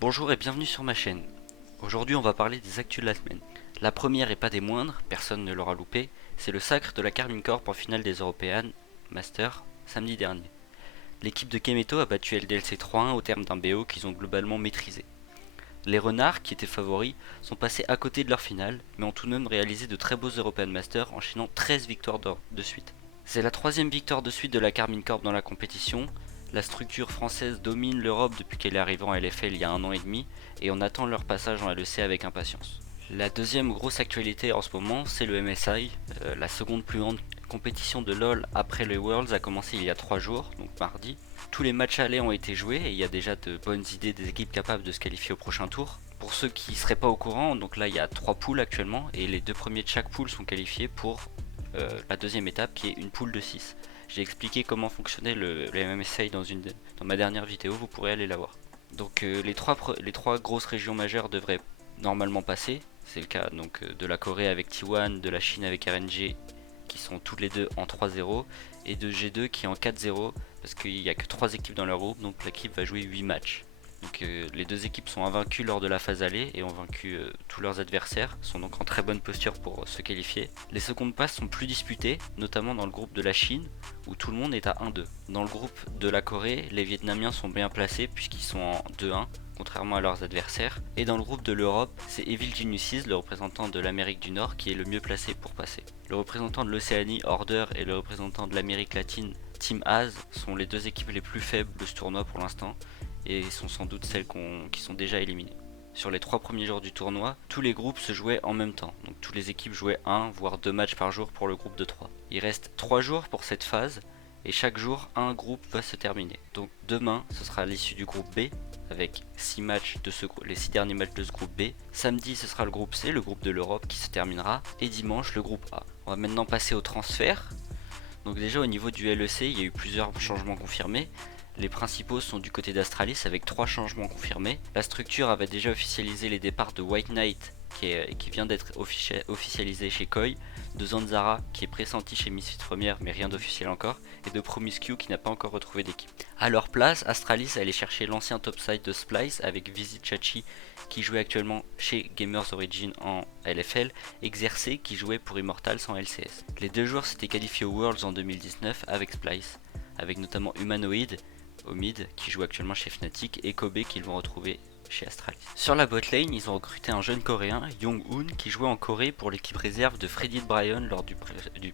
Bonjour et bienvenue sur ma chaîne. Aujourd'hui on va parler des actus de la semaine. La première et pas des moindres, personne ne l'aura loupé, c'est le sacre de la Carmine Corp en finale des European Masters samedi dernier. L'équipe de Kemeto a battu LDLC 3-1 au terme d'un BO qu'ils ont globalement maîtrisé. Les Renards, qui étaient favoris, sont passés à côté de leur finale, mais ont tout de même réalisé de très beaux European Masters, enchaînant 13 victoires de suite. C'est la troisième victoire de suite de la Carmine Corp dans la compétition. La structure française domine l'Europe depuis qu'elle est arrivée en LFL il y a 1 an et demi, et on attend leur passage en LEC avec impatience. La deuxième grosse actualité en ce moment, c'est le MSI. La seconde plus grande compétition de LoL après les Worlds a commencé il y a 3 jours, donc mardi. Tous les matchs allés ont été joués et il y a déjà de bonnes idées des équipes capables de se qualifier au prochain tour. Pour ceux qui ne seraient pas au courant, donc là il y a 3 poules actuellement et les deux premiers de chaque poule sont qualifiés pour la deuxième étape qui est une poule de 6. J'ai expliqué comment fonctionnait le MMSI dans ma dernière vidéo, vous pourrez aller la voir. Donc les trois grosses régions majeures devraient normalement passer. C'est le cas donc de la Corée avec T1, de la Chine avec RNG qui sont toutes les deux en 3-0 et de G2 qui est en 4-0 parce qu'il n'y a que 3 équipes dans leur groupe, donc l'équipe va jouer 8 matchs. Donc les deux équipes sont invaincues lors de la phase aller et ont vaincu tous leurs adversaires, sont donc en très bonne posture pour se qualifier. Les secondes places sont plus disputées, notamment dans le groupe de la Chine où tout le monde est à 1-2. Dans le groupe de la Corée, les Vietnamiens sont bien placés puisqu'ils sont en 2-1 contrairement à leurs adversaires. Et dans le groupe de l'Europe, c'est Evil Geniuses, le représentant de l'Amérique du Nord, qui est le mieux placé pour passer. Le représentant de l'Océanie, Order, et le représentant de l'Amérique latine, Team Az, sont les deux équipes les plus faibles de ce tournoi pour l'instant et sont sans doute celles qui sont déjà éliminées. Sur les 3 premiers jours du tournoi, tous les groupes se jouaient en même temps, donc toutes les équipes jouaient 1 voire 2 matchs par jour pour le groupe de 3. Il reste 3 jours pour cette phase et chaque jour un groupe va se terminer. Donc demain ce sera l'issue du groupe B avec 6 matchs de les 6 derniers matchs de ce groupe B. Samedi ce sera le groupe C, le groupe de l'Europe qui se terminera, et dimanche le groupe A. On va maintenant passer au transfert. Donc déjà au niveau du LEC il y a eu plusieurs changements confirmés. Les principaux sont du côté d'Astralis avec 3 changements confirmés. La structure avait déjà officialisé les départs de White Knight qui vient d'être officialisé chez Koi, de Zanzara qui est pressenti chez Misfits Première mais rien d'officiel encore, et de Promiscue qui n'a pas encore retrouvé d'équipe. A leur place, Astralis allait chercher l'ancien topside de Splice avec Visit Chachi qui jouait actuellement chez Gamers Origin en LFL, et Xerxes qui jouait pour Immortals en LCS. Les deux joueurs s'étaient qualifiés aux Worlds en 2019 avec Splice, avec notamment Humanoid au mid qui joue actuellement chez Fnatic et Kobe qu'ils vont retrouver chez Astralis. Sur la bot lane, ils ont recruté un jeune coréen, Young-hoon, qui jouait en Corée pour l'équipe réserve de Freddy Bryan lors du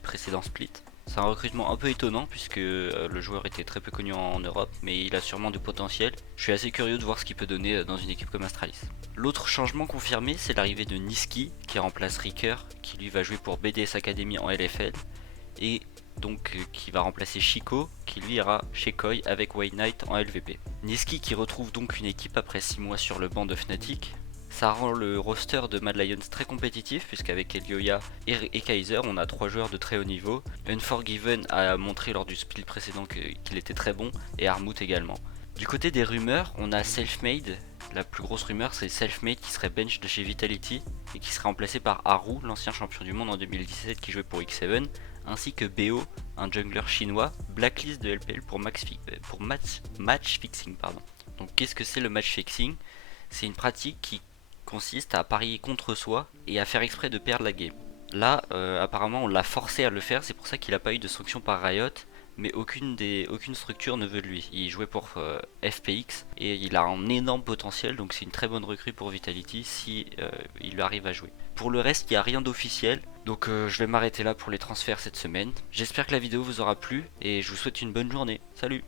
précédent split. C'est un recrutement un peu étonnant puisque le joueur était très peu connu en Europe, mais il a sûrement du potentiel. Je suis assez curieux de voir ce qu'il peut donner dans une équipe comme Astralis. L'autre changement confirmé, c'est l'arrivée de Niski qui remplace Ricker, qui lui va jouer pour BDS Academy en LFL, et donc qui va remplacer Chico qui lui ira chez Koi avec White Knight en LVP. Niski qui retrouve donc une équipe après 6 mois sur le banc de Fnatic. Ça rend le roster de Mad Lions très compétitif puisqu'avec Elioya et Kaiser on a 3 joueurs de très haut niveau. Unforgiven a montré lors du split précédent qu'il était très bon, et Armut également. Du côté des rumeurs, on a Selfmade. La plus grosse rumeur c'est Selfmade qui serait bench de chez Vitality et qui serait remplacé par Haru, l'ancien champion du monde en 2017 qui jouait pour X7, ainsi que BO, un jungler chinois, blacklist de LPL pour match fixing. Donc qu'est-ce que c'est le match fixing? C'est une pratique qui consiste à parier contre soi et à faire exprès de perdre la game. Là, apparemment on l'a forcé à le faire, c'est pour ça qu'il n'a pas eu de sanction par Riot, mais aucune structure ne veut de lui. Il jouait pour FPX et il a un énorme potentiel, donc c'est une très bonne recrue pour Vitality si il arrive à jouer. Pour le reste, il n'y a rien d'officiel, donc je vais m'arrêter là pour les transferts cette semaine. J'espère que la vidéo vous aura plu et je vous souhaite une bonne journée. Salut!